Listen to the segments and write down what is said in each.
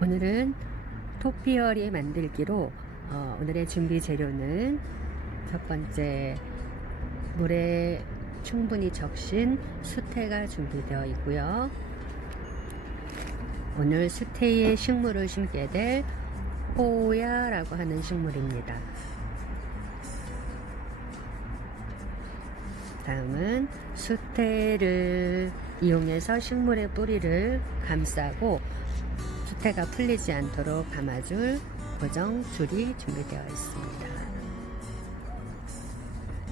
오늘은 토피어리 만들기로 오늘의 준비 재료는 첫 번째, 물에 충분히 적신 수태가 준비되어 있고요. 오늘 수태에 식물을 심게 될 호야라고 하는 식물입니다. 다음은 수태를 이용해서 식물의 뿌리를 감싸고 수태가 풀리지 않도록 감아줄 고정 줄이 준비되어 있습니다.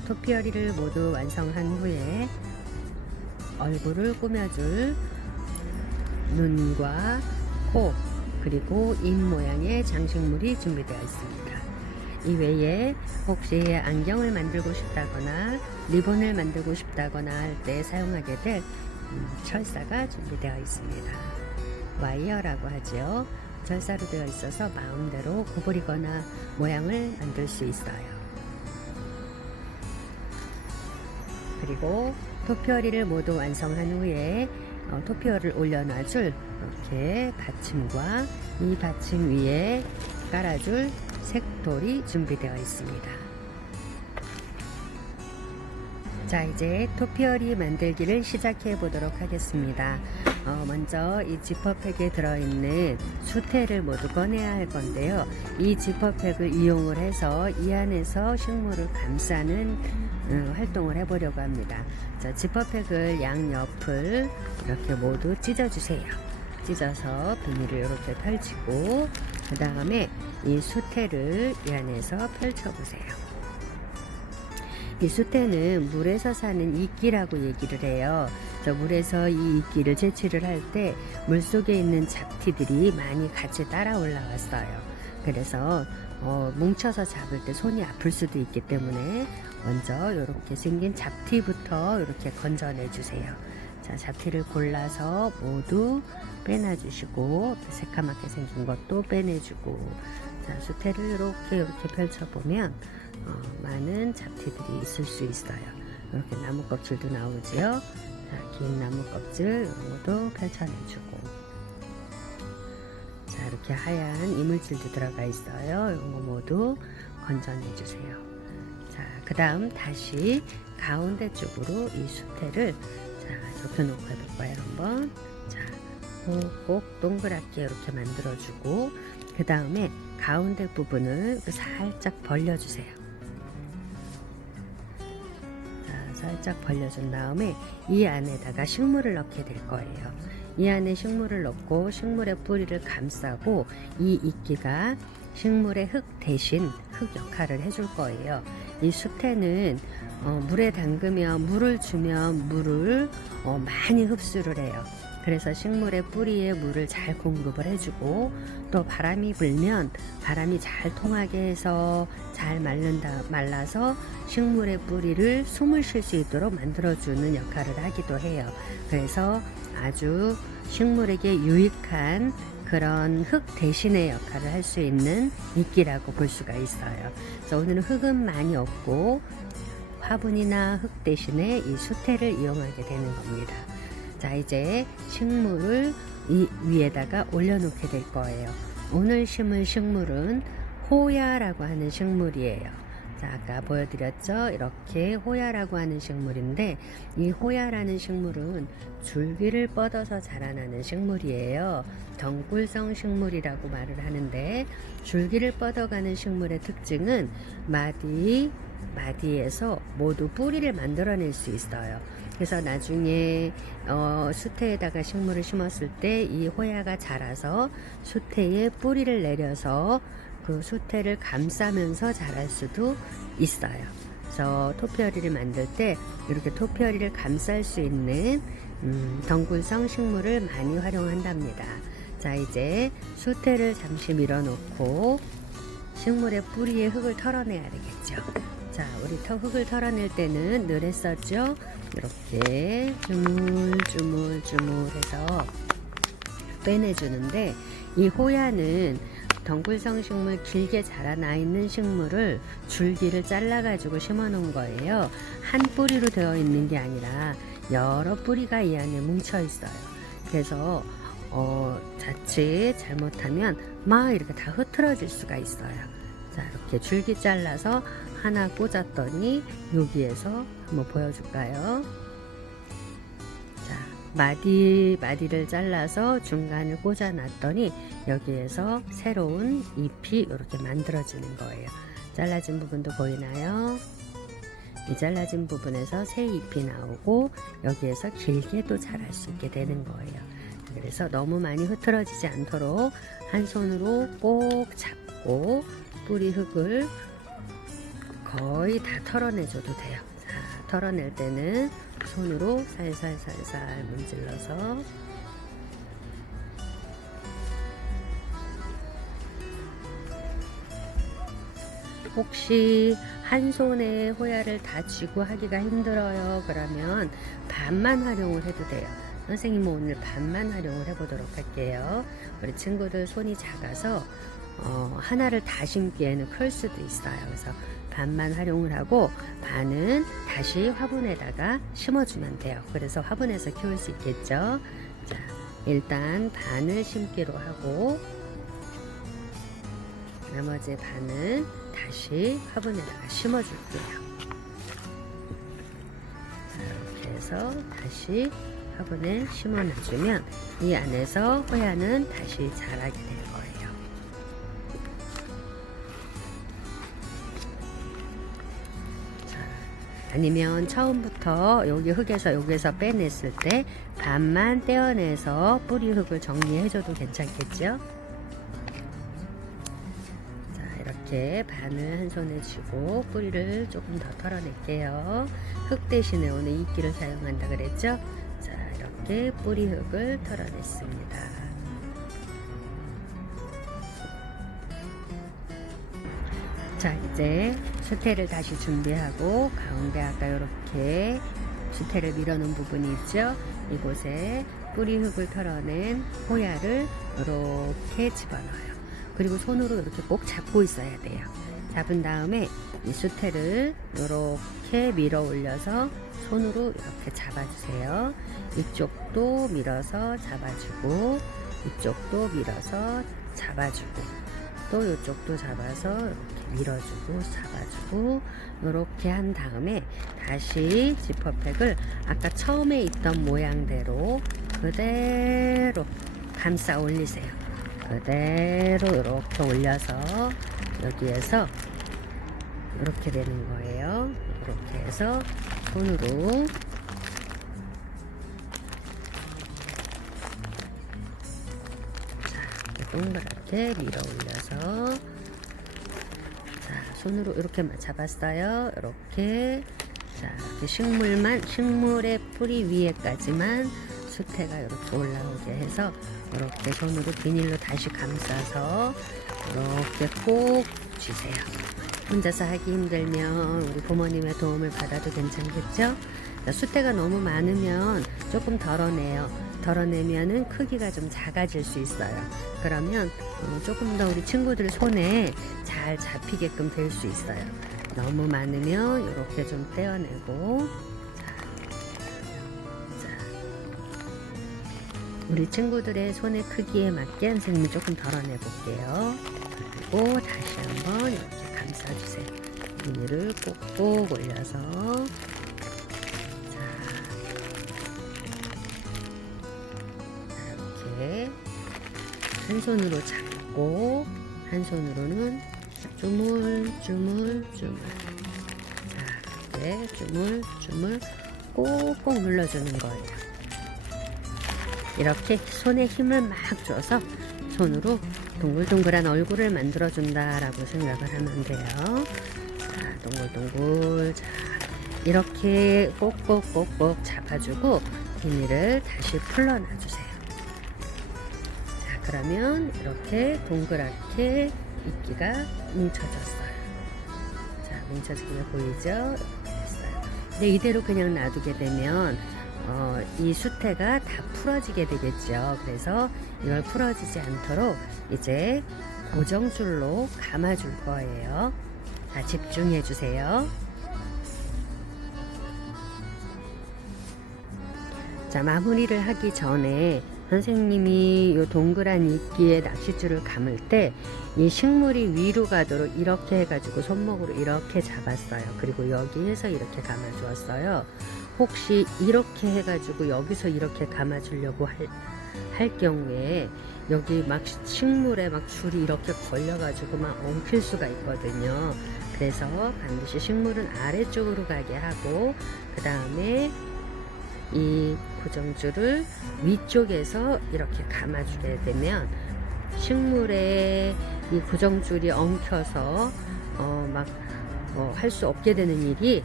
토피어리를 모두 완성한 후에 얼굴을 꾸며줄 눈과 코 그리고 입 모양의 장식물이 준비되어 있습니다. 이외에 혹시 안경을 만들고 싶다거나 리본을 만들고 싶다거나 할 때 사용하게 될 철사가 준비되어 있습니다. 와이어라고 하죠. 철사로 되어 있어서 마음대로 구부리거나 모양을 만들 수 있어요. 그리고 토피어리를 모두 완성한 후에 토피어리를 올려놔줄 이렇게 받침과 이 받침 위에 깔아줄 색돌이 준비되어 있습니다. 자, 이제 토피어리 만들기를 시작해 보도록 하겠습니다. 먼저 이 지퍼팩에 들어있는 수태를 모두 꺼내야 할 건데요. 이 지퍼팩을 이용을 해서 이 안에서 식물을 감싸는 활동을 해보려고 합니다. 자, 지퍼팩을 양옆을 이렇게 모두 찢어주세요. 찢어서 비닐을 이렇게 펼치고 그 다음에 이 수태를 이 안에서 펼쳐보세요. 이 수태는 물에서 사는 이끼라고 얘기를 해요. 물에서 이 이끼를 채취를 할 때 물속에 있는 잡티들이 많이 같이 따라 올라왔어요. 그래서 뭉쳐서 잡을 때 손이 아플 수도 있기 때문에 먼저 이렇게 생긴 잡티부터 이렇게 건져내 주세요. 자, 잡티를 골라서 모두 빼놔주시고 새까맣게 생긴 것도 빼내주고, 자, 수태를 이렇게 펼쳐보면 많은 잡티들이 있을 수 있어요. 이렇게 나무 껍질도 나오지요. 자, 긴 나무 껍질 이것도 펼쳐내주고, 자, 이렇게 하얀 이물질도 들어가 있어요. 이런 거 모두 건져내주세요. 자, 그 다음 다시 가운데 쪽으로 이 수태를 좁혀놓고 해볼까요? 한번. 자, 꼭 동그랗게 이렇게 만들어주고, 그 다음에 가운데 부분을 살짝 벌려주세요. 자, 살짝 벌려준 다음에 이 안에다가 식물을 넣게 될 거예요. 이 안에 식물을 넣고 식물의 뿌리를 감싸고 이 이끼가 식물의 흙 대신 흙 역할을 해줄 거예요. 이 수태는 물에 담그면, 물을 주면 물을 많이 흡수를 해요. 그래서 식물의 뿌리에 물을 잘 공급을 해주고, 또 바람이 불면 바람이 잘 통하게 해서 잘 말라서 식물의 뿌리를 숨을 쉴 수 있도록 만들어주는 역할을 하기도 해요. 그래서 아주 식물에게 유익한 그런 흙 대신의 역할을 할 수 있는 이끼라고 볼 수가 있어요. 그래서 오늘은 흙은 많이 없고 화분이나 흙 대신에 이 수태를 이용하게 되는 겁니다. 자, 이제 식물을 이 위에다가 올려놓게 될 거예요. 오늘 심을 식물은 호야라고 하는 식물이에요. 자, 아까 보여드렸죠? 이렇게 호야라고 하는 식물인데, 이 호야라는 식물은 줄기를 뻗어서 자라나는 식물이에요. 덩굴성 식물이라고 말을 하는데, 줄기를 뻗어가는 식물의 특징은 마디에서 모두 뿌리를 만들어낼 수 있어요. 그래서 나중에 수태에다가 식물을 심었을 때 이 호야가 자라서 수태에 뿌리를 내려서 그 수태를 감싸면서 자랄 수도 있어요. 그래서 토피어리를 만들 때 이렇게 토피어리를 감쌀 수 있는 덩굴성 식물을 많이 활용한답니다. 자, 이제 수태를 잠시 밀어놓고 식물의 뿌리에 흙을 털어내야 되겠죠. 자, 우리 흙을 털어낼 때는 늘 했었죠. 이렇게 주물주물 해서 빼내주는데, 이 호야는 덩굴성 식물, 길게 자라나 있는 식물을 줄기를 잘라 가지고 심어 놓은 거예요. 한 뿌리로 되어 있는 게 아니라 여러 뿌리가 이 안에 뭉쳐 있어요. 그래서 자칫 잘못하면 막 이렇게 다 흐트러질 수가 있어요. 자, 이렇게 줄기 잘라서 하나 꽂았더니 여기에서 한번 보여줄까요? 자, 마디를 잘라서 중간을 꽂아 놨더니 여기에서 새로운 잎이 이렇게 만들어지는 거예요. 잘라진 부분도 보이나요? 이 잘라진 부분에서 새 잎이 나오고 여기에서 길게도 자랄 수 있게 되는 거예요. 그래서 너무 많이 흐트러지지 않도록 한 손으로 꼭 잡고 뿌리 흙을 거의 다 털어내줘도 돼요. 자, 털어낼 때는 손으로 살살살살 문질러서 혹시 한 손에 호야를 다 쥐고 하기가 힘들어요. 그러면 반만 활용을 해도 돼요. 선생님은 오늘 반만 활용을 해보도록 할게요. 우리 친구들 손이 작아서 하나를 다 심기에는 클 수도 있어요. 그래서 반만 활용을 하고 반은 다시 화분에다가 심어주면 돼요. 그래서 화분에서 키울 수 있겠죠. 자, 일단 반을 심기로 하고 나머지 반은 다시 화분에다가 심어줄게요. 자, 이렇게 해서 다시 화분에 심어놔주면 이 안에서 호야는 다시 자라게 될 거예요. 자, 아니면 처음부터 여기 흙에서 여기에서 빼냈을 때 반만 떼어내서 뿌리 흙을 정리해줘도 괜찮겠죠? 이렇게 반을 한 손에 쥐고 뿌리를 조금 더 털어낼게요. 흙 대신에 오늘 이끼를 사용한다 그랬죠? 자, 이렇게 뿌리 흙을 털어냈습니다. 자, 이제 수태를 다시 준비하고 가운데 아까 이렇게 수태를 밀어놓은 부분이 있죠? 이곳에 뿌리 흙을 털어낸 호야를 이렇게 집어넣어요. 그리고 손으로 이렇게 꼭 잡고 있어야 돼요. 잡은 다음에 이 수태를 이렇게 밀어 올려서 손으로 이렇게 잡아주세요. 이쪽도 밀어서 잡아주고 이쪽도 밀어서 잡아주고 또 이쪽도 잡아서 이렇게 밀어주고 잡아주고 이렇게 한 다음에 다시 지퍼백을 아까 처음에 있던 모양대로 그대로 감싸 올리세요. 그대로 이렇게 올려서 여기에서 이렇게 되는 거예요. 이렇게 해서 손으로 자, 동그랗게 밀어 올려서 자, 손으로 이렇게 잡았어요. 이렇게 자, 이렇게 식물의 뿌리 위에까지만 수태가 이렇게 올라오게 해서 이렇게 손으로 비닐로 다시 감싸서 이렇게 꼭 쥐세요. 혼자서 하기 힘들면 우리 부모님의 도움을 받아도 괜찮겠죠? 수태가 너무 많으면 조금 덜어내요. 덜어내면은 크기가 좀 작아질 수 있어요. 그러면 조금 더 우리 친구들 손에 잘 잡히게끔 될 수 있어요. 너무 많으면 이렇게 좀 떼어내고 우리 친구들의 손의 크기에 맞게 선생님이 조금 덜어내 볼게요. 그리고 다시 한번 이렇게 감싸주세요. 비닐을 꼭꼭 올려서 자, 이렇게 한 손으로 잡고 한 손으로는 주물주물주물 자, 이렇게 주물주물 꼭꼭 눌러주는 거예요. 이렇게 손에 힘을 막 줘서 손으로 동글동글한 얼굴을 만들어 준다라고 생각을 하면 돼요. 자, 동글동글 자, 이렇게 꼭꼭꼭꼭 잡아주고 비닐을 다시 풀러놔주세요. 자, 그러면 이렇게 동그랗게 이끼가 뭉쳐졌어요. 자, 뭉쳐지게 보이죠? 이렇게 됐어요. 근데 이대로 그냥 놔두게 되면 이 수태가 다 풀어지게 되겠죠. 그래서 이걸 풀어지지 않도록 이제 고정줄로 감아줄 거예요. 자, 집중해 주세요. 자, 마무리를 하기 전에 선생님이 요 동그란 이끼에 낚싯줄을 감을 때 이 식물이 위로 가도록 이렇게 해가지고 손목으로 이렇게 잡았어요. 그리고 여기에서 이렇게 감아주었어요. 혹시 이렇게 해가지고 여기서 이렇게 감아주려고 할 경우에 여기 막 식물에 막 줄이 이렇게 걸려가지고 막 엉킬 수가 있거든요. 그래서 반드시 식물은 아래쪽으로 가게 하고 그 다음에 이 고정줄을 위쪽에서 이렇게 감아주게 되면 식물에 이 고정줄이 엉켜서 막 할 수 없게 되는 일이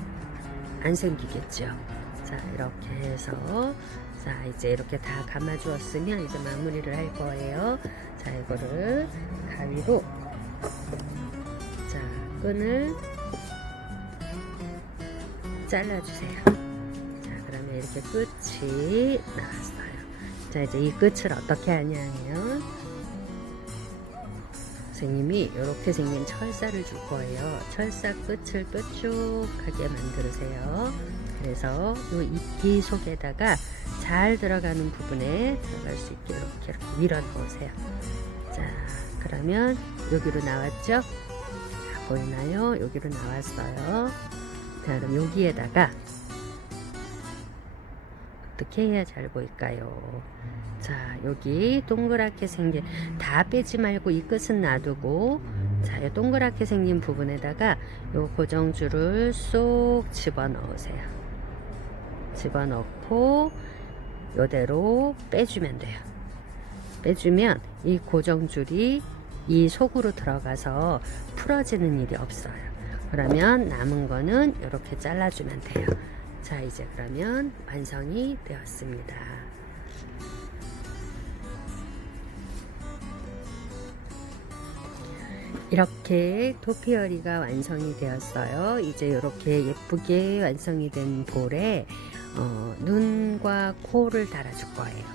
안 생기겠죠. 자, 이렇게 해서 자, 이제 이렇게 다 감아 주었으면 이제 마무리를 할 거예요. 자, 이거를 가위로 자, 끈을 잘라주세요. 자, 그러면 이렇게 끝이 나왔어요. 자, 이제 이 끝을 어떻게 하냐면 선생님이 이렇게 생긴 철사를 줄 거예요. 철사 끝을 뾰족하게 만들으세요. 그래서 이 이끼 속에다가 잘 들어가는 부분에 들어갈 수 있게 이렇게 밀어 넣으세요. 자, 그러면 여기로 나왔죠? 자, 보이나요? 여기로 나왔어요. 자, 그럼 여기에다가 어떻게 해야 잘 보일까요? 자, 여기 동그랗게 생긴 다 빼지 말고 이 끝은 놔두고 자, 이 동그랗게 생긴 부분에다가 요 고정줄을 쏙 집어 넣으세요. 집어 넣고 요대로 빼주면 돼요. 빼주면 이 고정줄이 이 속으로 들어가서 풀어지는 일이 없어요. 그러면 남은 거는 이렇게 잘라주면 돼요. 자, 이제 그러면 완성이 되었습니다. 이렇게 토피어리가 완성이 되었어요. 이제 이렇게 예쁘게 완성이 된 볼에 눈과 코를 달아줄 거예요.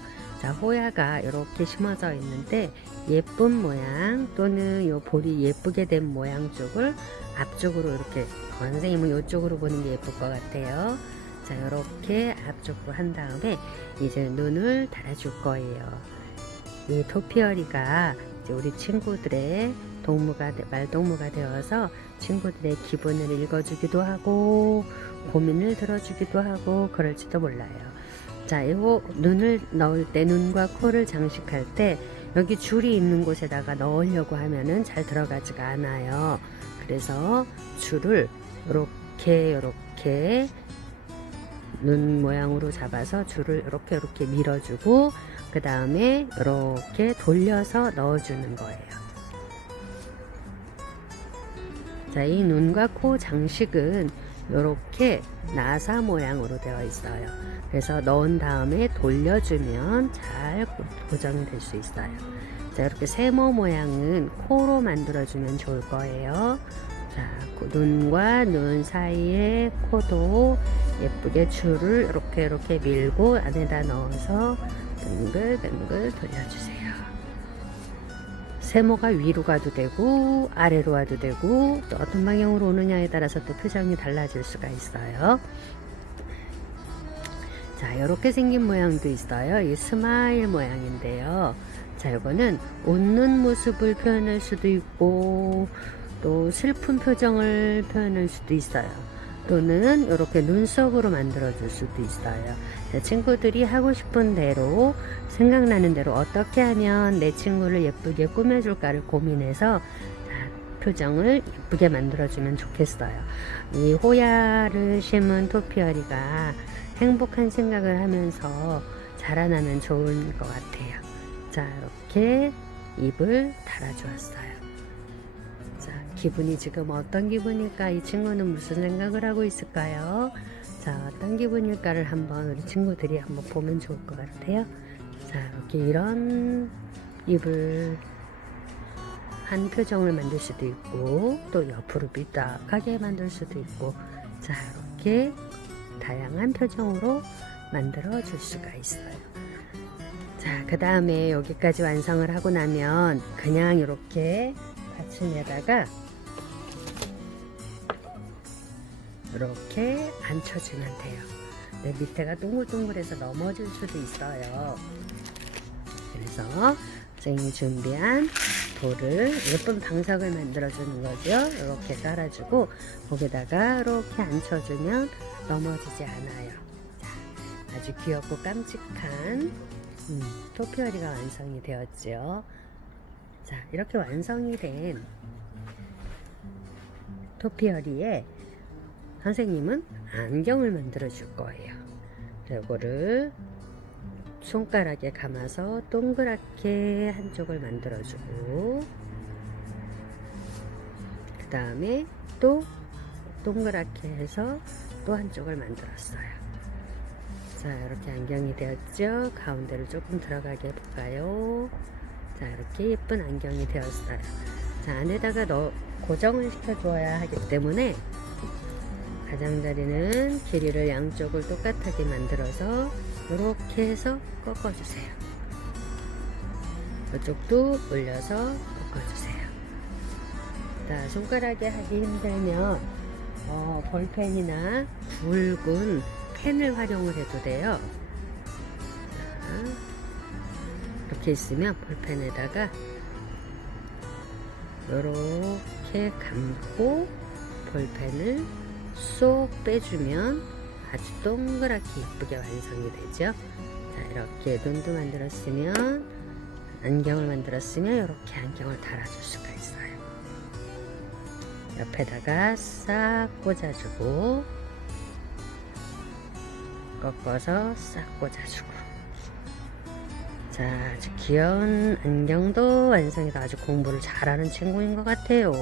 자, 호야가 이렇게 심어져 있는데 예쁜 모양 또는 요 볼이 예쁘게 된 모양 쪽을 앞쪽으로 이렇게 선생님은 이쪽으로 보는 게 예쁠 것 같아요. 자, 이렇게 앞쪽으로 한 다음에 이제 눈을 달아줄 거예요. 이 토피어리가 이제 우리 친구들의 말동무가 되어서 친구들의 기분을 읽어주기도 하고 고민을 들어주기도 하고 그럴지도 몰라요. 자, 이거 눈을 넣을 때 눈과 코를 장식할 때 여기 줄이 있는 곳에다가 넣으려고 하면은 잘 들어가지가 않아요. 그래서 줄을 이렇게 눈 모양으로 잡아서 줄을 이렇게 밀어주고 그 다음에 이렇게 돌려서 넣어주는 거예요. 자, 이 눈과 코 장식은 이렇게 나사 모양으로 되어 있어요. 그래서 넣은 다음에 돌려주면 잘 고정이 될 수 있어요. 자, 이렇게 세모 모양은 코로 만들어주면 좋을 거예요. 자, 눈과 눈 사이에 코도 예쁘게 줄을 이렇게 밀고 안에다 넣어서 뱅글뱅글 돌려주세요. 세모가 위로 가도 되고 아래로 와도 되고 또 어떤 방향으로 오느냐에 따라서 또 표정이 달라질 수가 있어요. 자, 이렇게 생긴 모양도 있어요. 이 스마일 모양인데요. 자, 이거는 웃는 모습을 표현할 수도 있고 또 슬픈 표정을 표현할 수도 있어요. 또는 이렇게 눈썹으로 만들어 줄 수도 있어요. 자, 친구들이 하고 싶은 대로 생각나는 대로 어떻게 하면 내 친구를 예쁘게 꾸며줄까를 고민해서 표정을 예쁘게 만들어주면 좋겠어요. 이 호야를 심은 토피어리가 행복한 생각을 하면서 자라나면 좋을 것 같아요. 자, 이렇게 입을 달아주었어요. 자, 기분이 지금 어떤 기분일까? 이 친구는 무슨 생각을 하고 있을까요? 자, 어떤 기분일까를 한번 우리 친구들이 한번 보면 좋을 것 같아요. 자, 이렇게 이런 입을 한 표정을 만들 수도 있고 또 옆으로 삐딱하게 만들 수도 있고 자, 이렇게 다양한 표정으로 만들어 줄 수가 있어요. 자, 그 다음에 여기까지 완성을 하고 나면 그냥 이렇게 받침에다가 이렇게 앉혀주면 돼요. 내 밑에가 동글동글해서 넘어질 수도 있어요. 그래서 선생님이 준비한 돌을 예쁜 방석을 만들어 주는 거죠. 이렇게 깔아주고 거기다가 이렇게 앉혀주면 넘어지지 않아요. 자, 아주 귀엽고 깜찍한 토피어리가 완성이 되었죠. 자, 이렇게 완성이 된 토피어리에 선생님은 안경을 만들어 줄 거예요. 이거를 손가락에 감아서 동그랗게 한쪽을 만들어 주고 그 다음에 또 동그랗게 해서 또 한쪽을 만들었어요. 자, 이렇게 안경이 되었죠. 가운데를 조금 들어가게 해볼까요? 자, 이렇게 예쁜 안경이 되었어요. 자, 안에다가 고정을 시켜줘야 하기 때문에 가장자리는 길이를 양쪽을 똑같하게 만들어서 이렇게 해서 꺾어주세요. 이쪽도 올려서 꺾어주세요. 자, 손가락에 하기 힘들면 볼펜이나 굵은 펜을 활용을 해도 돼요. 자, 이렇게 있으면 볼펜에다가 이렇게 감고 볼펜을 쏙 빼주면 아주 동그랗게 예쁘게 완성이 되죠. 자, 이렇게 눈도 만들었으면 안경을 만들었으면 이렇게 안경을 달아줄 수가 있어요. 옆에다가 싹 꽂아주고 꺾어서 싹 꽂아주고 자, 아주 귀여운 안경도 완성해서 아주 공부를 잘하는 친구인 것 같아요.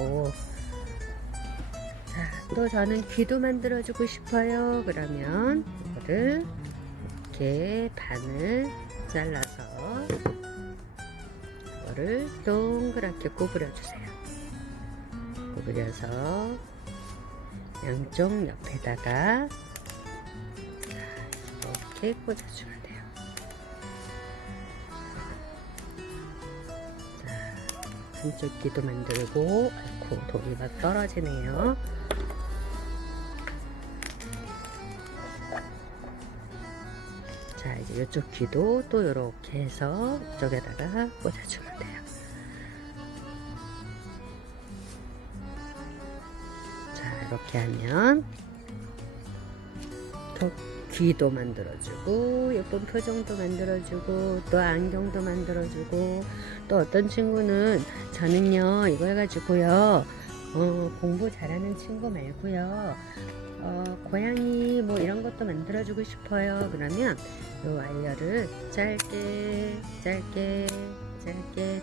자, 또 저는 귀도 만들어주고 싶어요. 그러면 이거를 이렇게 반을 잘라서 이거를 동그랗게 구부려주세요. 구부려서 양쪽 옆에다가 이렇게 꽂아주면 돼요. 자, 한쪽 귀도 만들고, 아이고, 돌이 막 떨어지네요. 자, 이제 이쪽 귀도 또 이렇게 해서 이쪽에다가 꽂아주면 돼요. 자, 이렇게 하면 또 귀도 만들어주고 예쁜 표정도 만들어주고 또 안경도 만들어주고 또 어떤 친구는 저는요 이거 해가지고요 공부 잘하는 친구 말고요 고양이 뭐 이런 것도 만들어주고 싶어요. 그러면 이 와이어를 짧게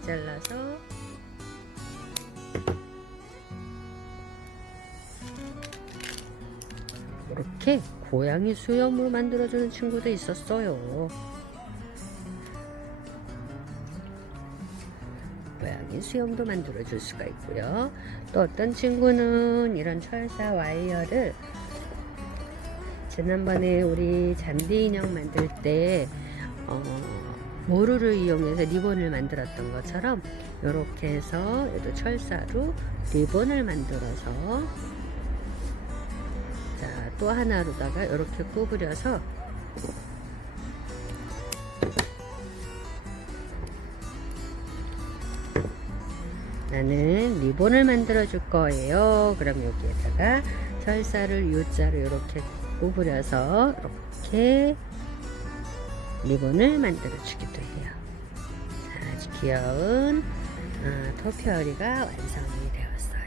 잘라서 이렇게 고양이 수염으로 만들어주는 친구도 있었어요. 고양이 수염도 만들어줄 수가 있고요. 또 어떤 친구는 이런 철사 와이어를 지난번에 우리 잔디 인형 만들 때 모루를 이용해서 리본을 만들었던 것처럼 이렇게 해서 얘도 철사로 리본을 만들어서 자, 또 하나로다가 이렇게 구부려서 나는 리본을 만들어 줄 거예요. 그럼 여기에다가 철사를 U자로 이렇게 구부려서 이렇게 리본을 만들어 주기도 해요. 자, 아주 귀여운 토피어리가 완성이 되었어요.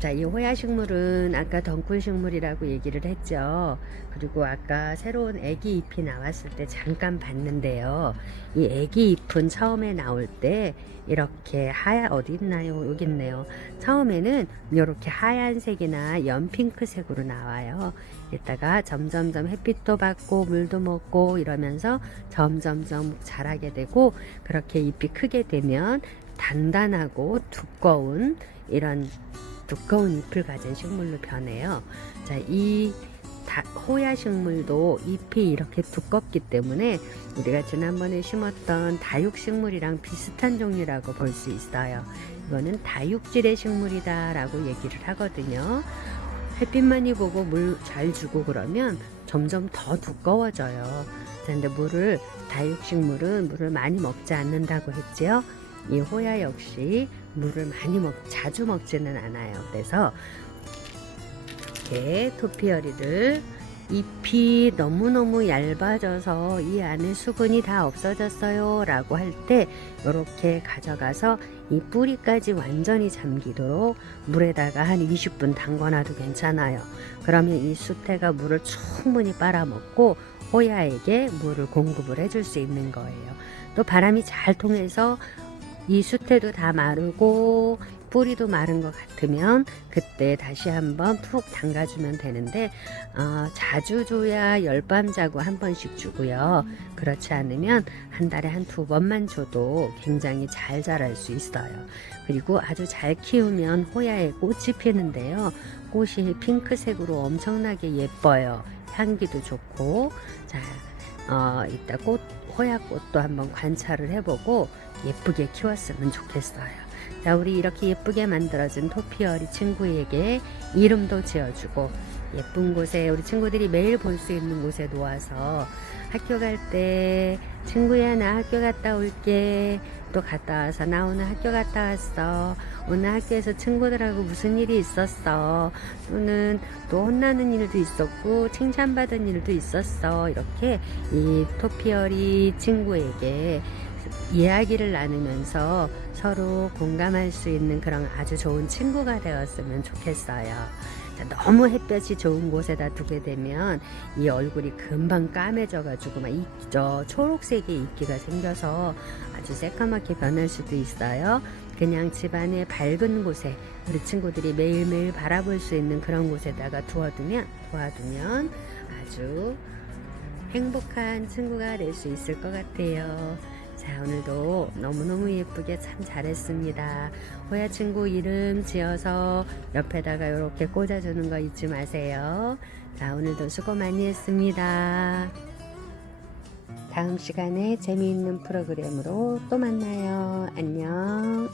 자, 이 호야식물은 아까 덩굴식물이라고 얘기를 했죠. 그리고 아까 새로운 애기 잎이 나왔을 때 잠깐 봤는데요. 이 애기 잎은 처음에 나올 때 이렇게 어디 있나요? 여기 있네요. 처음에는 이렇게 하얀색이나 연핑크색으로 나와요. 이따가 점점점 햇빛도 받고 물도 먹고 이러면서 점점점 자라게 되고 그렇게 잎이 크게 되면 단단하고 두꺼운 이런 두꺼운 잎을 가진 식물로 변해요. 자, 이 호야 식물도 잎이 이렇게 두껍기 때문에 우리가 지난번에 심었던 다육식물이랑 비슷한 종류라고 볼 수 있어요. 이거는 다육질의 식물이다 라고 얘기를 하거든요. 햇빛 많이 보고 물 잘 주고 그러면 점점 더 두꺼워져요. 그런데 다육식물은 물을 많이 먹지 않는다고 했지요. 이 호야 역시 물을 자주 먹지는 않아요. 그래서 이렇게 토피어리를 잎이 너무너무 얇아져서 이 안에 수분이 다 없어졌어요 라고 할 때 이렇게 가져가서 이 뿌리까지 완전히 잠기도록 물에다가 한 20분 담궈놔도 괜찮아요. 그러면 이 수태가 물을 충분히 빨아먹고 호야에게 물을 공급을 해줄 수 있는 거예요. 또 바람이 잘 통해서 이 수태도 다 마르고 뿌리도 마른 것 같으면 그때 다시 한번 푹 담가주면 되는데 자주 줘야 10밤 자고 한 번씩 주고요. 그렇지 않으면 한 달에 한 2번만 줘도 굉장히 잘 자랄 수 있어요. 그리고 아주 잘 키우면 호야에 꽃이 피는데요. 꽃이 핑크색으로 엄청나게 예뻐요. 향기도 좋고. 자, 이따 호야 꽃도 한번 관찰을 해보고 예쁘게 키웠으면 좋겠어요. 자, 우리 이렇게 예쁘게 만들어진 토피어리 친구에게 이름도 지어주고 예쁜 곳에 우리 친구들이 매일 볼 수 있는 곳에 놓아서 학교 갈 때 친구야 나 학교 갔다 올게, 또 갔다 와서 나 오늘 학교 갔다 왔어, 오늘 학교에서 친구들하고 무슨 일이 있었어, 또는 또 혼나는 일도 있었고 칭찬받은 일도 있었어, 이렇게 이 토피어리 친구에게 이야기를 나누면서 서로 공감할 수 있는 그런 아주 좋은 친구가 되었으면 좋겠어요. 너무 햇볕이 좋은 곳에다 두게 되면 이 얼굴이 금방 까매져 가지고 막 초록색의 이끼가 생겨서 아주 새까맣게 변할 수도 있어요. 그냥 집안의 밝은 곳에 우리 친구들이 매일매일 바라볼 수 있는 그런 곳에다가 도와두면 아주 행복한 친구가 될 수 있을 것 같아요. 자, 오늘도 너무너무 예쁘게 참 잘했습니다. 호야 친구 이름 지어서 옆에다가 이렇게 꽂아주는 거 잊지 마세요. 자, 오늘도 수고 많이 했습니다. 다음 시간에 재미있는 프로그램으로 또 만나요. 안녕.